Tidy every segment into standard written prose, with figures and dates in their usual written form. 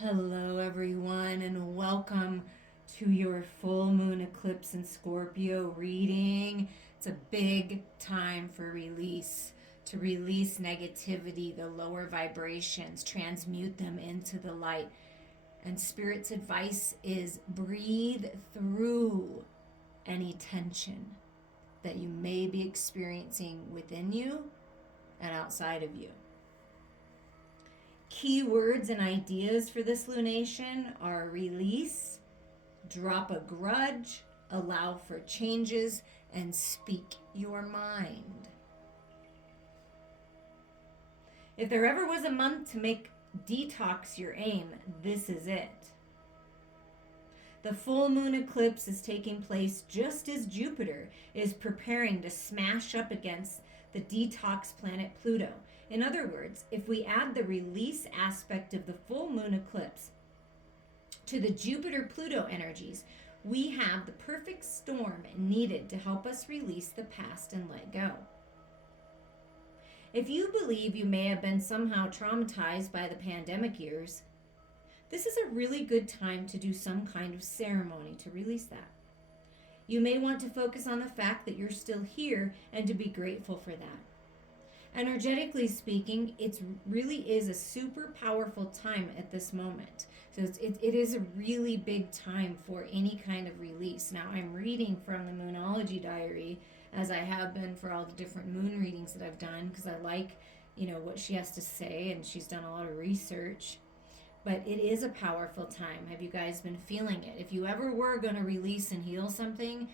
Hello, everyone, and welcome to your full moon eclipse in Scorpio reading. It's a big time for release, to release negativity, the lower vibrations, transmute them into the light. And Spirit's advice is breathe through any tension that you may be experiencing within you and outside of you. Key words and ideas for this lunation are release, drop a grudge, allow for changes, and speak your mind. If there ever was a month to make detox your aim, this is it. The full moon eclipse is taking place just as Jupiter is preparing to smash up against the detox planet Pluto. In other words, if we add the release aspect of the full moon eclipse to the Jupiter Pluto energies, we have the perfect storm needed to help us release the past and let go. If you believe you may have been somehow traumatized by the pandemic years, this is a really good time to do some kind of ceremony to release that. You may want to focus on the fact that you're still here and to be grateful for that. Energetically speaking, it really is a super powerful time at this moment. So it is a really big time for any kind of release. Now, I'm reading from the Moonology Diary, as I have been for all the different moon readings that I've done, because I like, what she has to say, and she's done a lot of research. But it is a powerful time. Have you guys been feeling it? If you ever were going to release and heal something,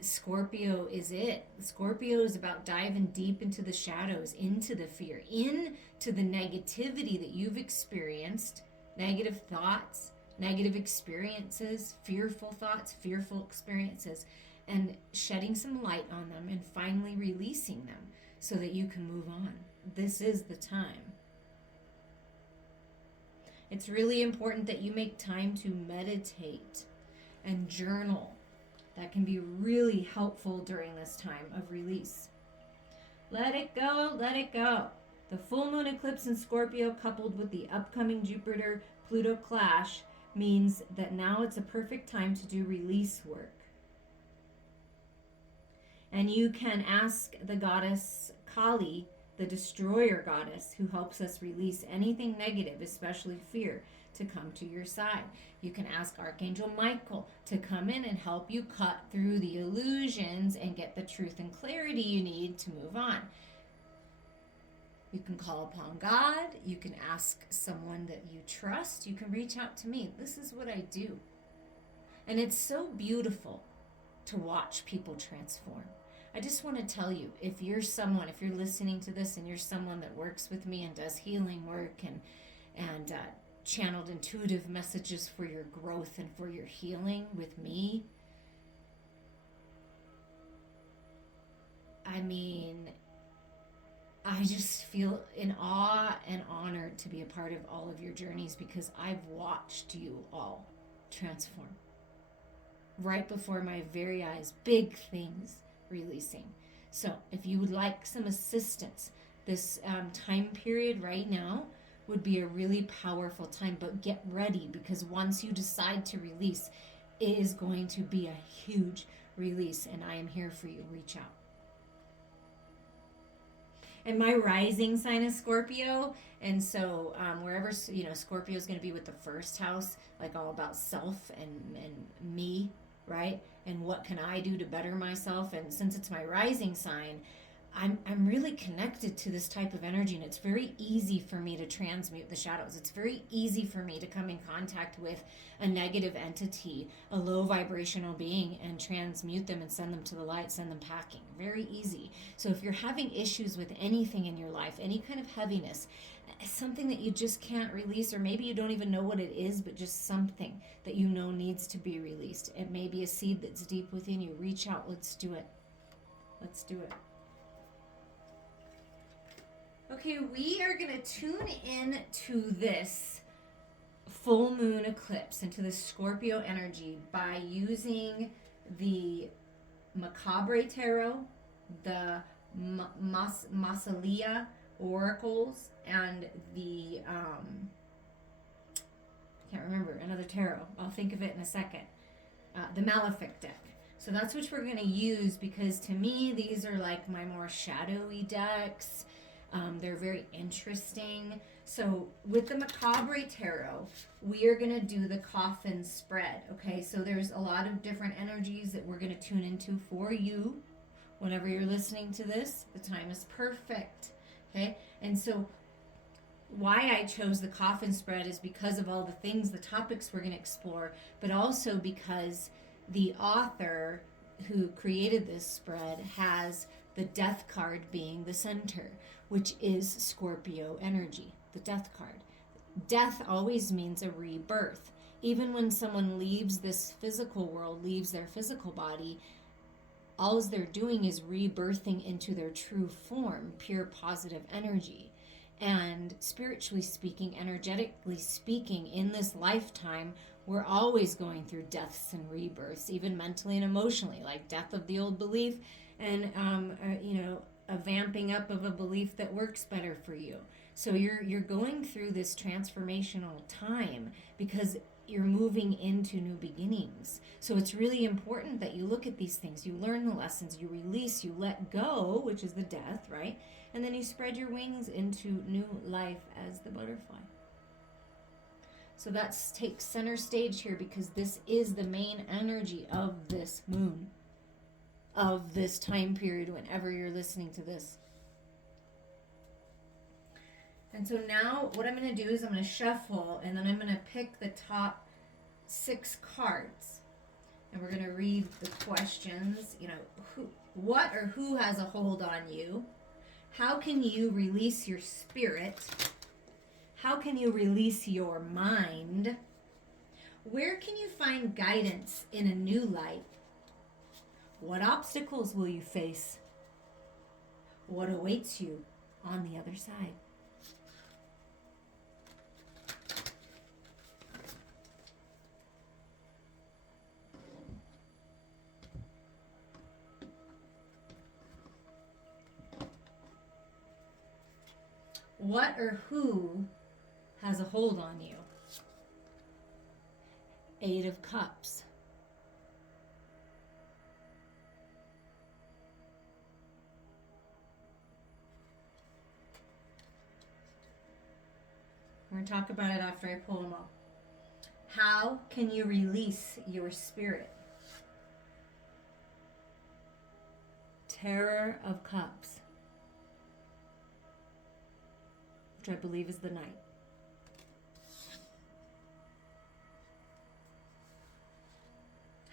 Scorpio is it. Scorpio is about diving deep into the shadows, into the fear, into the negativity that you've experienced, negative thoughts, negative experiences, fearful thoughts, fearful experiences, and shedding some light on them and finally releasing them so that you can move on. This is the time. It's really important that you make time to meditate and journal. That can be really helpful during this time of release. Let it go, let it go. The full moon eclipse in Scorpio coupled with the upcoming Jupiter-Pluto clash means that now it's a perfect time to do release work. And you can ask the goddess Kali, the destroyer goddess, who helps us release anything negative, especially fear, to come to your side. You can ask Archangel Michael to come in and help you cut through the illusions and get the truth and clarity you need to move on. You can call upon God. You can ask someone that you trust. You can reach out to me. This is what I do. And it's so beautiful to watch people transform. I just want to tell you, if you're listening to this and you're someone that works with me and does healing work and channeled intuitive messages for your growth and for your healing with me, I just feel in awe and honored to be a part of all of your journeys because I've watched you all transform right before my very eyes, big things releasing. So if you would like some assistance, this time period right now would be a really powerful time, but get ready because once you decide to release, it is going to be a huge release and I am here for you. Reach out. And my rising sign is Scorpio, and so wherever Scorpio is going to be with the first house, like all about self and me, right? And what can I do to better myself? And since it's my rising sign, I'm really connected to this type of energy, and it's very easy for me to transmute the shadows. It's very easy for me to come in contact with a negative entity, a low vibrational being, and transmute them and send them to the light, send them packing. Very easy. So if you're having issues with anything in your life, any kind of heaviness, something that you just can't release, or maybe you don't even know what it is, but just something that you know needs to be released. It may be a seed that's deep within you. Reach out. Let's do it. Let's do it. Okay, we are going to tune in to this full moon eclipse, into the Scorpio energy by using the Macabre Tarot, the Massalia oracles, and the Can't remember. Another tarot. I'll think of it in a second. The Malefic deck. So that's what we're going to use, because to me, these are like my more shadowy decks. They're very interesting. So with the Macabre Tarot, we are going to do the coffin spread. Okay, so there's a lot of different energies that we're going to tune into for you. Whenever you're listening to this, the time is perfect. Okay, and so why I chose the coffin spread is because of all the things, the topics we're going to explore, but also because the author who created this spread has the death card being the center, which is Scorpio energy, the death card. Death always means a rebirth. Even when someone leaves this physical world, leaves their physical body, all they're doing is rebirthing into their true form, pure positive energy. And spiritually speaking, energetically speaking, in this lifetime, we're always going through deaths and rebirths, even mentally and emotionally, like death of the old belief and, a vamping up of a belief that works better for you. So you're going through this transformational time because you're moving into new beginnings. So it's really important that you look at these things. You learn the lessons, you release, you let go, which is the death, right? And then you spread your wings into new life as the butterfly. So that takes center stage here, because this is the main energy of this moon, of this time period whenever you're listening to this. And so now what I'm going to do is I'm going to shuffle, and then I'm going to pick the top 6 cards. And we're going to read the questions. What or who has a hold on you? How can you release your spirit? How can you release your mind? Where can you find guidance in a new light? What obstacles will you face? What awaits you on the other side? What or who has a hold on you? 8 of Cups. We're going to talk about it after I pull them all. How can you release your spirit? Terror of Cups, which I believe is the Knight.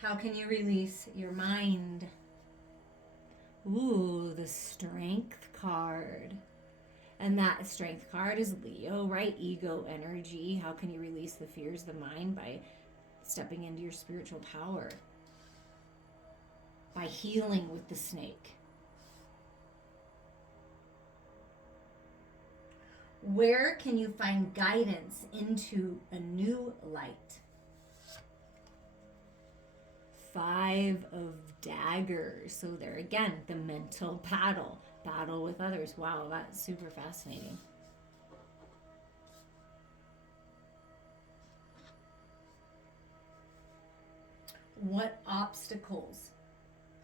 How can you release your mind? Ooh, the Strength card. And that Strength card is Leo, right? Ego energy. How can you release the fears of the mind? By stepping into your spiritual power. By healing with the snake. Where can you find guidance into a new light? 5 of Daggers. So there again, the mental battle with others. Wow, that's super fascinating. What obstacles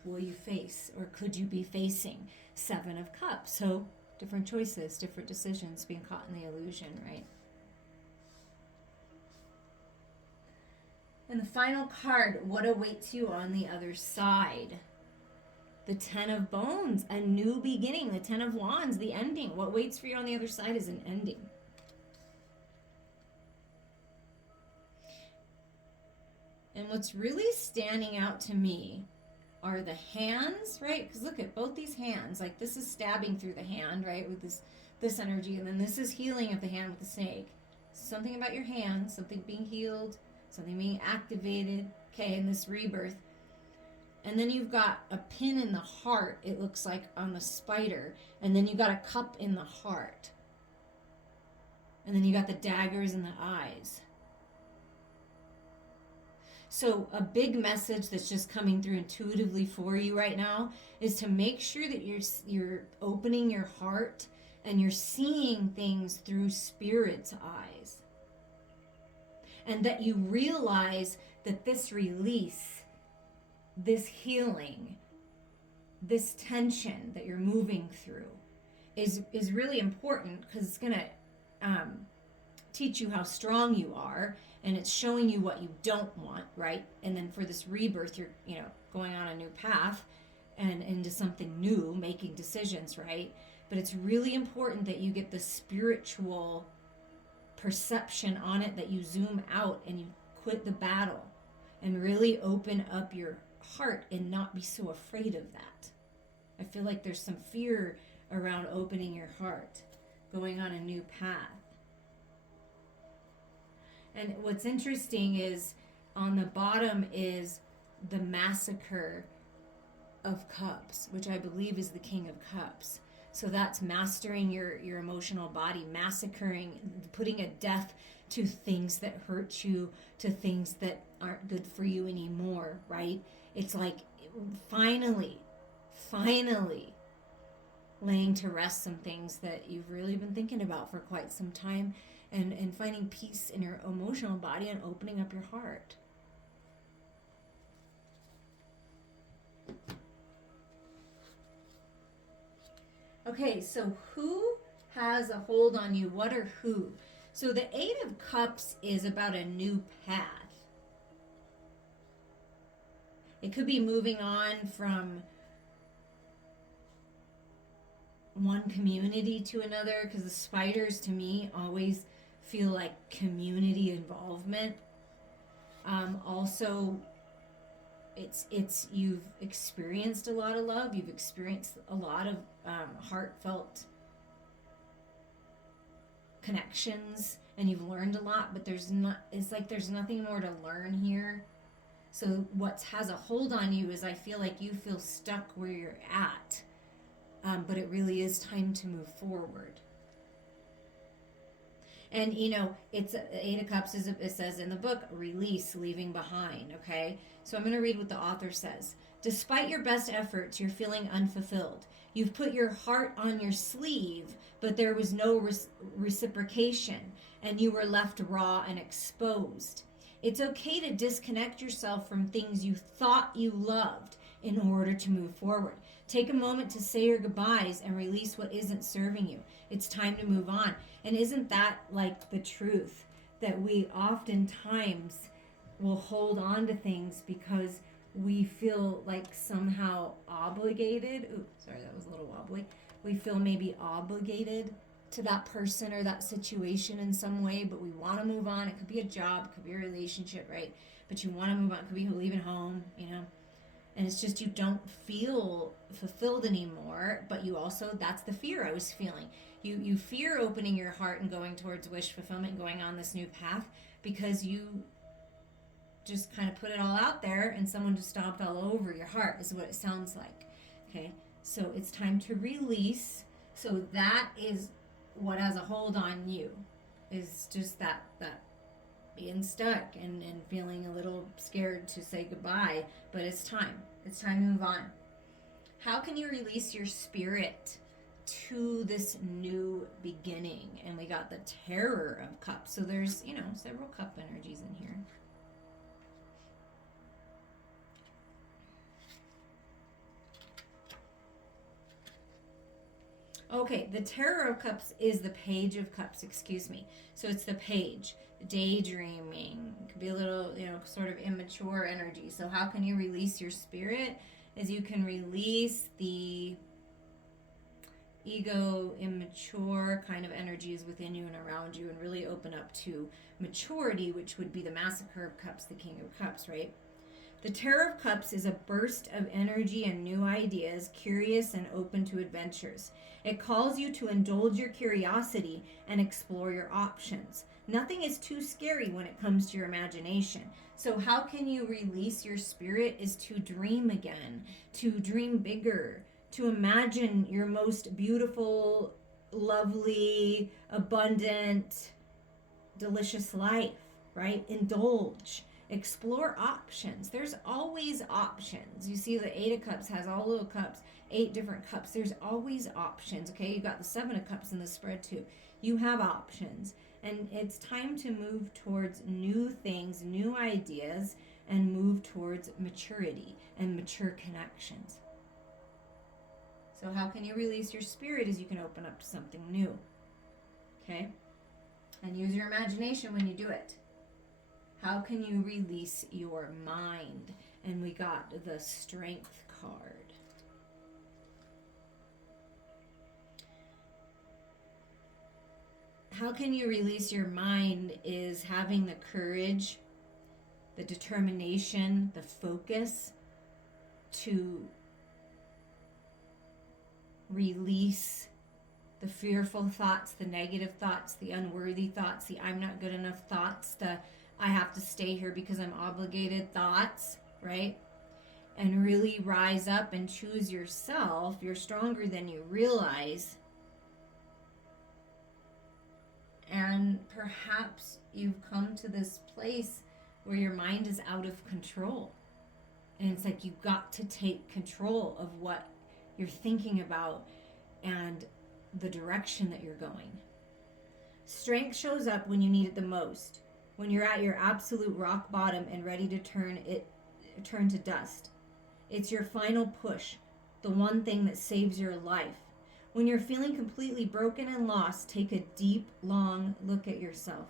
will you face, or could you be facing? 7 of Cups. So different choices, different decisions, being caught in the illusion, right? And the final card, what awaits you on the other side? The 10 of Bones, a new beginning. The 10 of Wands, the ending. What waits for you on the other side is an ending. And what's really standing out to me are the hands, right? Because look at both these hands. Like this is stabbing through the hand, right? With this energy. And then this is healing of the hand with the snake. Something about your hands, something being healed, something being activated, okay, in this rebirth. And then you've got a pin in the heart, it looks like, on the spider. And then you got a cup in the heart. And then you got the daggers in the eyes. So a big message that's just coming through intuitively for you right now is to make sure that you're opening your heart and you're seeing things through spirit's eyes. and that you realize that this release, this healing, this tension that you're moving through is really important, because it's going to teach you how strong you are, and it's showing you what you don't want, right? And then for this rebirth, you're, going on a new path and into something new, making decisions, right? But it's really important that you get the spiritual perception on it, that you zoom out and you quit the battle and really open up your heart and not be so afraid of that. I feel like there's some fear around opening your heart, going on a new path. And what's interesting is on the bottom is the Massacre of Cups, which I believe is the King of Cups. So that's mastering your emotional body, massacring, putting a death to things that hurt you, to things that aren't good for you anymore, right? It's like finally laying to rest some things that you've really been thinking about for quite some time, and finding peace in your emotional body and opening up your heart. Okay, so who has a hold on you? What or who? So the Eight of Cups is about a new path. It could be moving on from one community to another, because the spiders to me always feel like community involvement. Also, it's you've experienced a lot of love, you've experienced a lot of heartfelt connections, and you've learned a lot, but there's nothing more to learn here. So what has a hold on you is, I feel like you feel stuck where you're at, but it really is time to move forward. And it's Eight of Cups, it says in the book, release, leaving behind. Okay, so I'm going to read what the author says. Despite your best efforts, you're feeling unfulfilled. You've put your heart on your sleeve, but there was no reciprocation, and you were left raw and exposed. It's okay to disconnect yourself from things you thought you loved in order to move forward. Take a moment to say your goodbyes and release what isn't serving you. It's time to move on. And isn't that like the truth? That we oftentimes will hold on to things because we feel like somehow obligated. Ooh, sorry, that was a little wobbly. We feel maybe obligated to that person or that situation in some way, but we want to move on. It could be a job, it could be a relationship, right? But you want to move on. It could be leaving home, and it's just you don't feel fulfilled anymore. But you also, that's the fear I was feeling. You fear opening your heart and going towards wish fulfillment and going on this new path, because you just kind of put it all out there and someone just stomped all over your heart, is what it sounds like. Okay, so it's time to release. So that is what has a hold on you, is just that being stuck and feeling a little scared to say goodbye. But it's time to move on. How can you release your spirit to this new beginning? And we got the Terror of Cups, so there's several cup energies in here. Okay, the Terror of Cups is the Page of Cups, excuse me. So it's the Page, daydreaming. It could be a little, sort of immature energy. So how can you release your spirit? Is you can release the ego, immature kind of energies within you and around you, and really open up to maturity, which would be the Massacre of Cups, the King of Cups, right? The Terror of Cups is a burst of energy and new ideas, curious and open to adventures. It calls you to indulge your curiosity and explore your options. Nothing is too scary when it comes to your imagination. So how can you release your spirit is to dream again, to dream bigger, to imagine your most beautiful, lovely, abundant, delicious life, right? Indulge. Explore options. There's always options. You see the Eight of Cups has all little cups, 8 different cups. There's always options, okay? You got the Seven of Cups in the spread too. You have options. And it's time to move towards new things, new ideas, and move towards maturity and mature connections. So how can you release your spirit is you can open up to something new. Okay? And use your imagination when you do it. How can you release your mind? And we got the Strength card. How can you release your mind is having the courage, the determination, the focus to release the fearful thoughts, the negative thoughts, the unworthy thoughts, the I'm not good enough thoughts, the I have to stay here because I'm obligated thoughts, right? And really rise up and choose yourself. You're stronger than you realize. And perhaps you've come to this place where your mind is out of control. And it's like you've got to take control of what you're thinking about and the direction that you're going. Strength shows up when you need it the most, when you're at your absolute rock bottom and ready to turn to dust. It's your final push, the one thing that saves your life. When you're feeling completely broken and lost, take a deep, long look at yourself.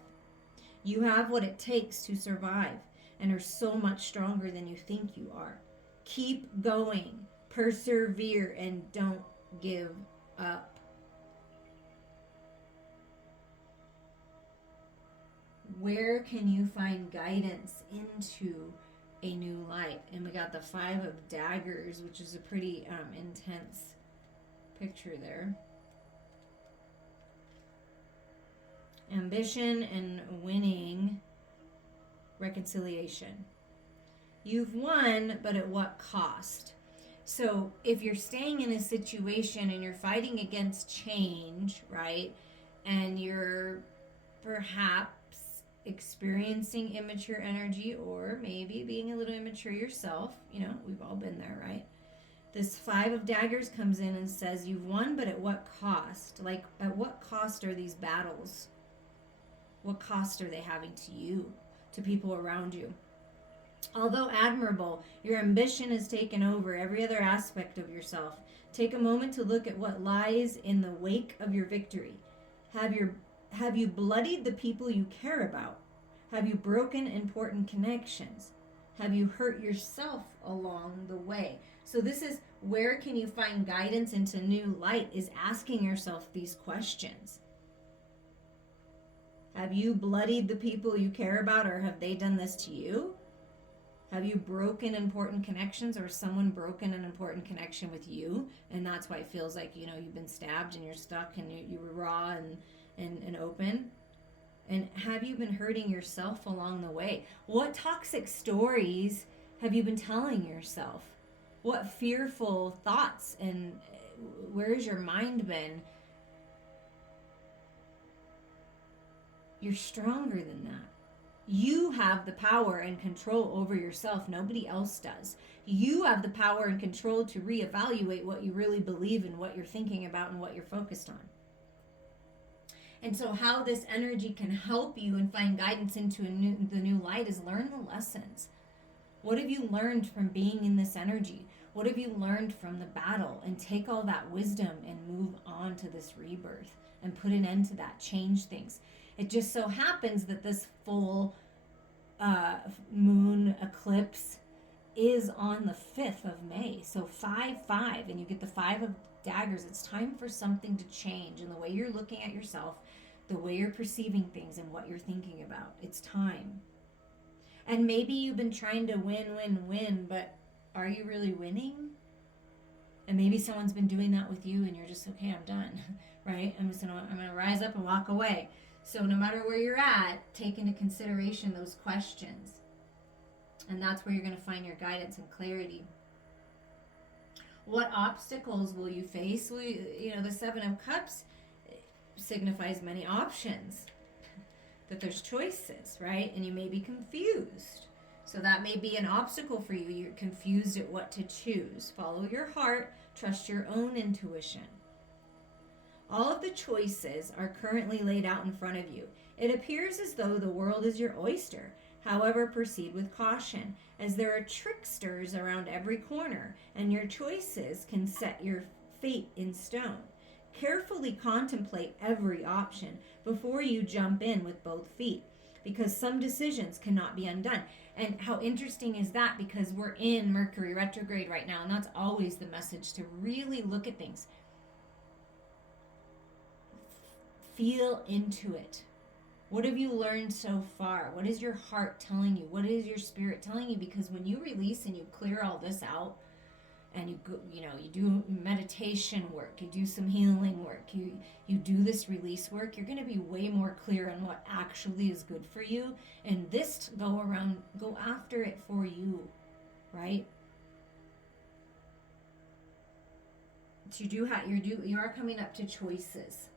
You have what it takes to survive and are so much stronger than you think you are. Keep going, persevere, and don't give up. Where can you find guidance into a new life? And we got the 5 of Daggers, which is a pretty intense picture there. Ambition and winning, reconciliation. You've won, but at what cost? So if you're staying in a situation and you're fighting against change, right, and you're perhaps experiencing immature energy or maybe being a little immature yourself, we've all been there, right? This 5 of Daggers comes in and says, you've won, but at what cost? Like, at what cost are these battles? What cost are they having to you, to people around you? Although admirable, your ambition has taken over every other aspect of yourself. Take a moment to look at what lies in the wake of your victory. Have you bloodied the people you care about? Have you broken important connections? Have you hurt yourself along the way? So this is where can you find guidance into new light, is asking yourself these questions. Have you bloodied the people you care about, or have they done this to you? Have you broken important connections, or someone broken an important connection with you? And that's why it feels like, you've been stabbed and you're stuck and you were raw and open. And have you been hurting yourself along the way? What toxic stories have you been telling yourself? What fearful thoughts, and where has your mind been? You're stronger than that. You have the power and control over yourself. Nobody else does. You have the power and control to reevaluate what you really believe and what you're thinking about and what you're focused on. And so how this energy can help you and find guidance into the new light is learn the lessons. What have you learned from being in this energy? What have you learned from the battle? And take all that wisdom and move on to this rebirth and put an end to that, change things. It just so happens that this full moon eclipse is on the 5th of May. So 5-5, and you get the 5 of Daggers. It's time for something to change in the way you're looking at yourself, the way you're perceiving things, and what you're thinking about. It's time. And maybe you've been trying to win, but are you really winning? And maybe someone's been doing that with you and you're just, okay, I'm done, right? I'm gonna rise up and walk away. So no matter where you're at, take into consideration those questions. And that's where you're going to find your guidance and clarity. What obstacles will you face? Well, the 7 of Cups signifies many options. That there's choices, right? And you may be confused. So that may be an obstacle for you. You're confused at what to choose. Follow your heart. Trust your own intuition. All of the choices are currently laid out in front of you. It appears as though the world is your oyster. However, proceed with caution, as there are tricksters around every corner, and your choices can set your fate in stone. Carefully contemplate every option before you jump in with both feet, because some decisions cannot be undone. And how interesting is that? Because we're in Mercury retrograde right now, and that's always the message, to really look at things. Feel into it. What have you learned so far? What is your heart telling you? What is your spirit telling you? Because when you release and you clear all this out, and you do meditation work, you do some healing work, you do this release work, you're going to be way more clear on what actually is good for you, and this go after it for you, right? So you are coming up to choices.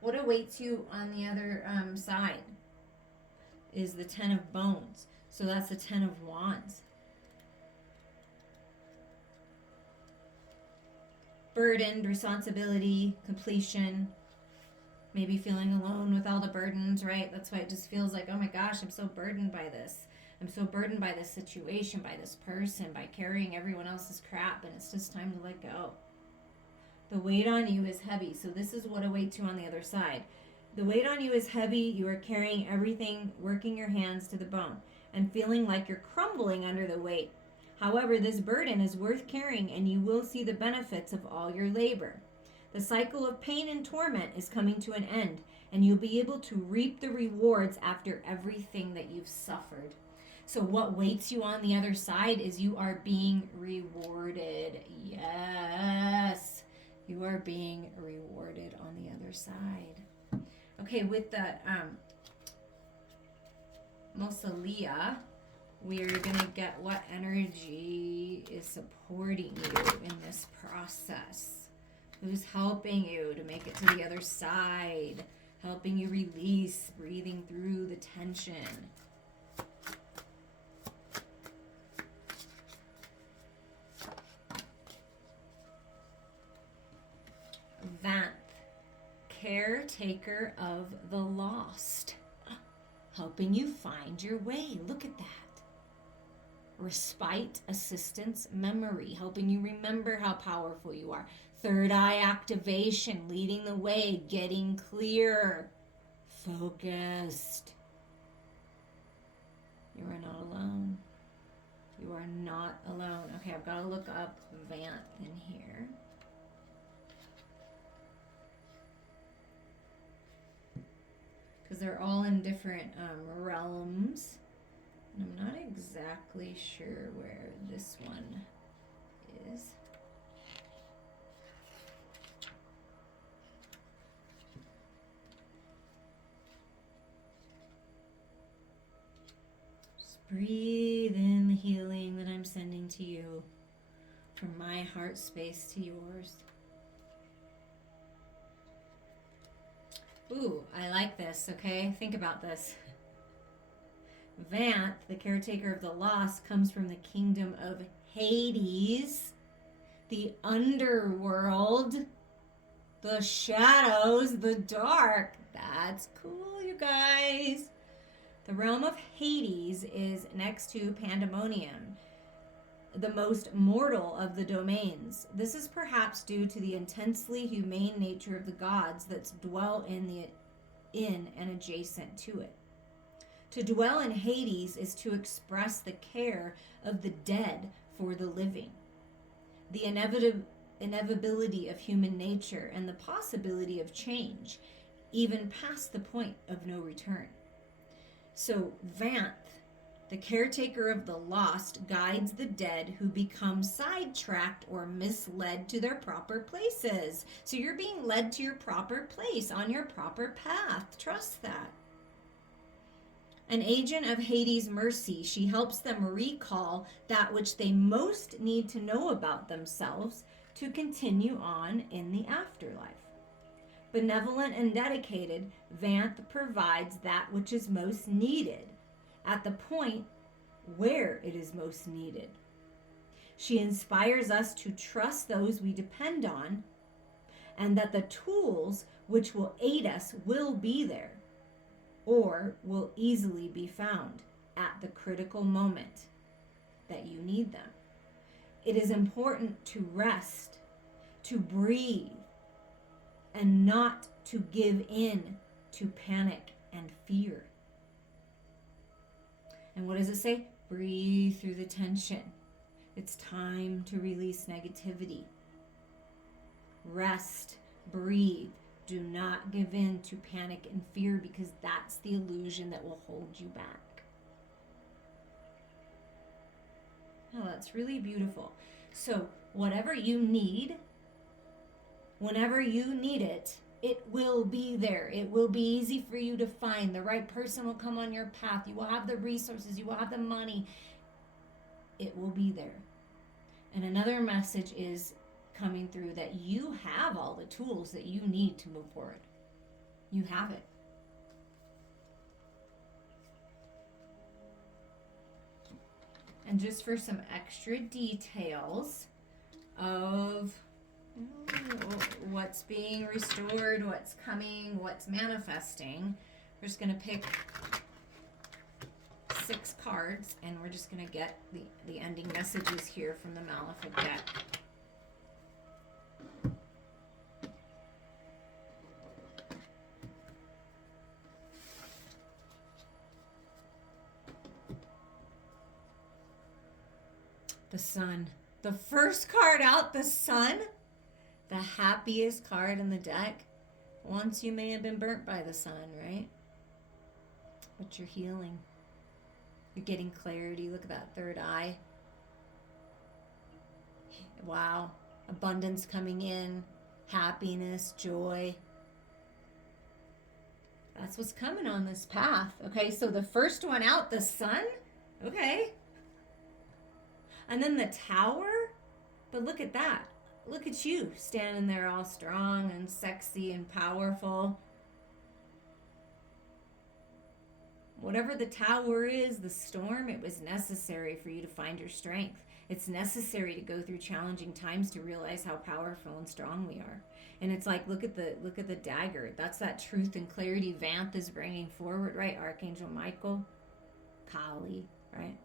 What awaits you on the other side is the 10 of Bones. So that's the 10 of Wands. Burdened, responsibility, completion, maybe feeling alone with all the burdens, right? That's why it just feels like, oh my gosh, I'm so burdened by this. I'm so burdened by this situation, by this person, by carrying everyone else's crap, and it's just time to let go. The weight on you is heavy. So this is what awaits you on the other side. The weight on you is heavy. You are carrying everything, working your hands to the bone, and feeling like you're crumbling under the weight. However, this burden is worth carrying, and you will see the benefits of all your labor. The cycle of pain and torment is coming to an end, and you'll be able to reap the rewards after everything that you've suffered. So what waits you on the other side is you are being rewarded. Yes. You are being rewarded on the other side. Okay, with the Mosalia, we're going to get what energy is supporting you in this process. Who's helping you to make it to the other side? Helping you release, breathing through the tension. Vanth, caretaker of the lost, helping you find your way. Look at that. Respite, assistance, memory, helping you remember how powerful you are. Third eye activation, leading the way, getting clear, focused. You are not alone. You are not alone. Okay, I've got to look up Vanth in here. Because they're all in different realms. And I'm not exactly sure where this one is. Just breathe in the healing that I'm sending to you from my heart space to yours. Ooh, I like this, okay? Think about this. Vanth, the caretaker of the lost, comes from the kingdom of Hades, the underworld, the shadows, the dark. That's cool, you guys. The realm of Hades is next to Pandemonium, the most mortal of the domains. This is perhaps due to the intensely humane nature of the gods that dwell in and adjacent to it. To dwell in Hades is to express the care of the dead for the living, the inevitability of human nature, and the possibility of change, even past the point of no return. So Vanth, the caretaker of the lost, guides the dead who become sidetracked or misled to their proper places. So you're being led to your proper place, on your proper path. Trust that. An agent of Hades' mercy, she helps them recall that which they most need to know about themselves to continue on in the afterlife. Benevolent and dedicated, Vanth provides that which is most needed at the point where it is most needed. She inspires us to trust those we depend on and that the tools which will aid us will be there or will easily be found at the critical moment that you need them. It is important to rest, to breathe, and not to give in to panic and fear. And what does it say? Breathe through the tension. It's time to release negativity. Rest, breathe. Do not give in to panic and fear, because that's the illusion that will hold you back. Oh, that's really beautiful. So whatever you need, whenever you need it, it will be there. It will be easy for you to find. The right person will come on your path. You will have the resources. You will have the money. It will be there. And another message is coming through that you have all the tools that you need to move forward. You have it. And just for some extra details of what's being restored, what's coming, what's manifesting, we're just going to pick 6 cards, and we're just going to get the ending messages here from the Malefic deck. The Sun. The first card out, the Sun. The happiest card in the deck. Once you may have been burnt by the sun, right? But you're healing. You're getting clarity. Look at that third eye. Wow. Abundance coming in. Happiness, joy. That's what's coming on this path. Okay, so the first one out, the Sun. Okay. And then the Tower. But look at that. Look at you standing there all strong and sexy and powerful. Whatever the Tower is, the storm, it was necessary for you to find your strength. It's necessary to go through challenging times to realize how powerful and strong we are. And it's like, look at the dagger. That's that truth and clarity Vanth is bringing forward, right? Archangel Michael, Kali, right?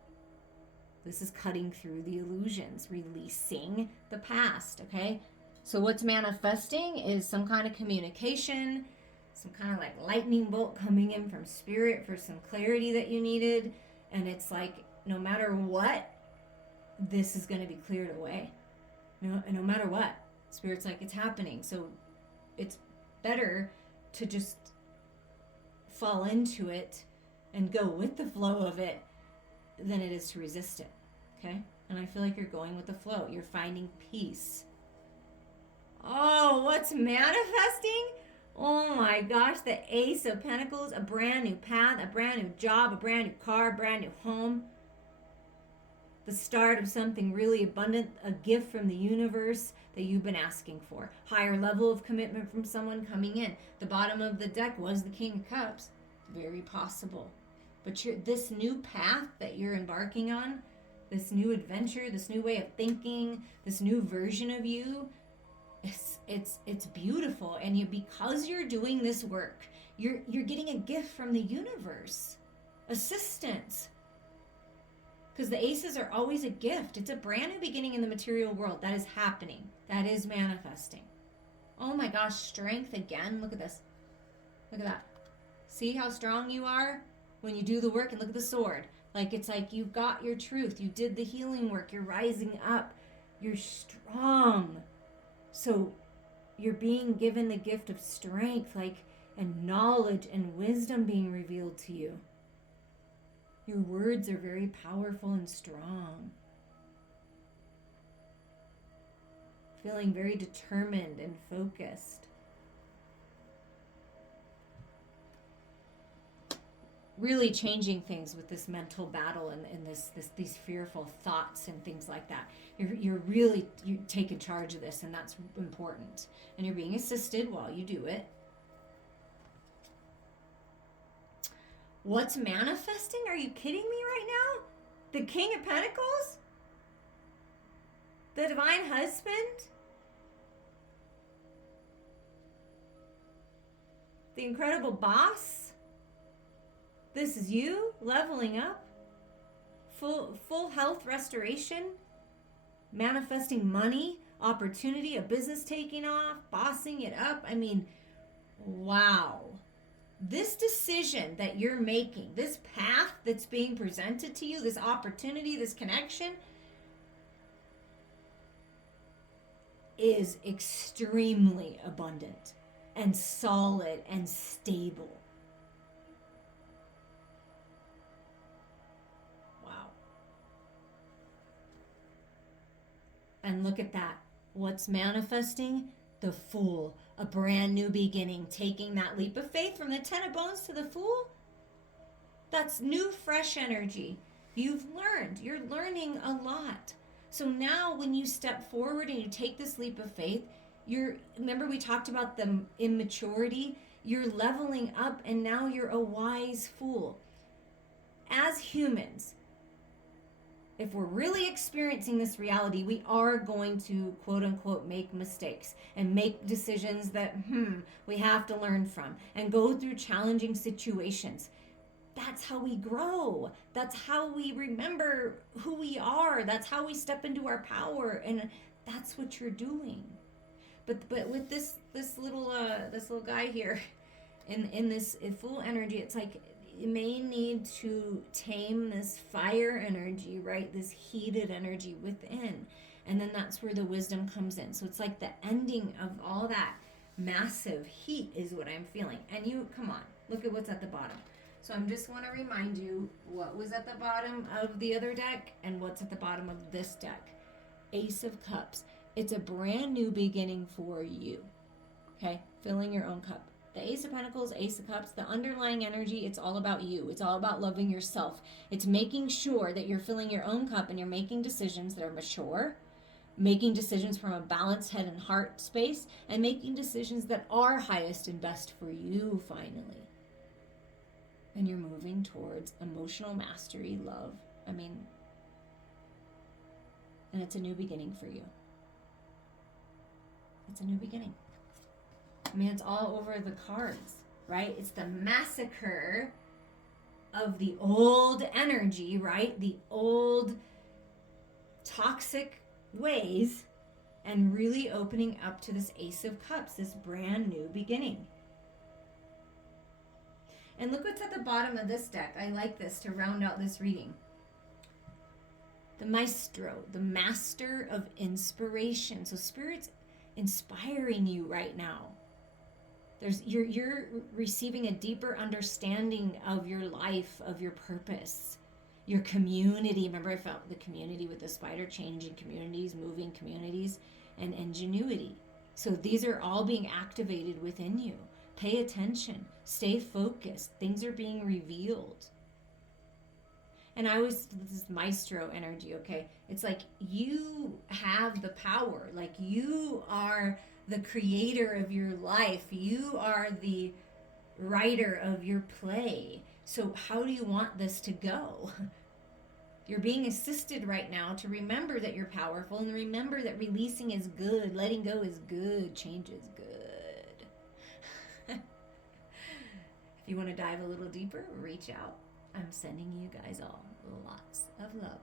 This is cutting through the illusions, releasing the past, okay? So what's manifesting is some kind of communication, some kind of like lightning bolt coming in from spirit for some clarity that you needed. And it's like, no matter what, this is going to be cleared away. No matter what. Spirit's like, it's happening. So it's better to just fall into it and go with the flow of it than it is to resist it. Okay? And I feel like you're going with the flow. You're finding peace. Oh, what's manifesting? Oh my gosh, the Ace of Pentacles, a brand new path, a brand new job, a brand new car, a brand new home. The start of something really abundant, a gift from the universe that you've been asking for. Higher level of commitment from someone coming in. The bottom of the deck was the King of Cups. Very possible. But this new path that you're embarking on, this new adventure, this new way of thinking, this new version of you, it's beautiful. And because you're doing this work, you're getting a gift from the universe. Assistance. Because the aces are always a gift. It's a brand new beginning in the material world. That is happening. That is manifesting. Oh my gosh, strength again. Look at this. Look at that. See how strong you are when you do the work? And look at the sword. Like, it's like you've got your truth. You did the healing work. You're rising up. You're strong. So you're being given the gift of strength, like, and knowledge and wisdom being revealed to you. Your words are very powerful and strong. Feeling very determined and focused. Really changing things with this mental battle and these fearful thoughts and things like that. You're taking charge of this, and that's important. And you're being assisted while you do it. What's manifesting? Are you kidding me right now? The King of Pentacles? The Divine Husband? the incredible boss. This is you leveling up, full health restoration, manifesting money, opportunity, a business taking off, bossing it up. I mean, wow. This decision that you're making, this path that's being presented to you, this opportunity, this connection, is extremely abundant and solid and stable. Wow. And look at that. What's manifesting? The Fool. A brand new beginning. Taking that leap of faith from the Ten of Bones to the Fool. That's new, fresh energy. You've learned. You're learning a lot. So now when you step forward and you take this leap of faith, remember we talked about the immaturity? You're leveling up and now you're a wise fool. As humans, if we're really experiencing this reality, we are going to, quote unquote, make mistakes and make decisions that, we have to learn from and go through challenging situations. That's how we grow. That's how we remember who we are. That's how we step into our power. And that's what you're doing. But with this little guy here in this Fool energy, it's like you may need to tame this fire energy, right? This heated energy within. And then that's where the wisdom comes in. So it's like the ending of all that massive heat is what I'm feeling. And you, come on, look at what's at the bottom. So I'm just want to remind you what was at the bottom of the other deck and what's at the bottom of this deck. Ace of Cups. It's a brand new beginning for you. Okay? Filling your own cup. The Ace of Pentacles, Ace of Cups, the underlying energy, it's all about you. It's all about loving yourself. It's making sure that you're filling your own cup and you're making decisions that are mature, making decisions from a balanced head and heart space, and making decisions that are highest and best for you finally. And you're moving towards emotional mastery, love. And it's a new beginning for you. It's a new beginning. It's all over the cards, right? It's the massacre of the old energy, right? The old toxic ways, and really opening up to this Ace of Cups, this brand new beginning. And look what's at the bottom of this deck. I like this to round out this reading. The Maestro, the master of inspiration. So Spirit's inspiring you right now. You're receiving a deeper understanding of your life, of your purpose, your community. Remember, I felt the community with the spider, changing communities, moving communities, and ingenuity. So these are all being activated within you. Pay attention. Stay focused. Things are being revealed. And this is Maestro energy, okay? It's like you have the power. Like you are the creator of your life. You are the writer of your play. So how do you want this to go? You're being assisted right now to remember that you're powerful and remember that releasing is good, letting go is good, change is good. If you want to dive a little deeper, reach out. I'm sending you guys all lots of love.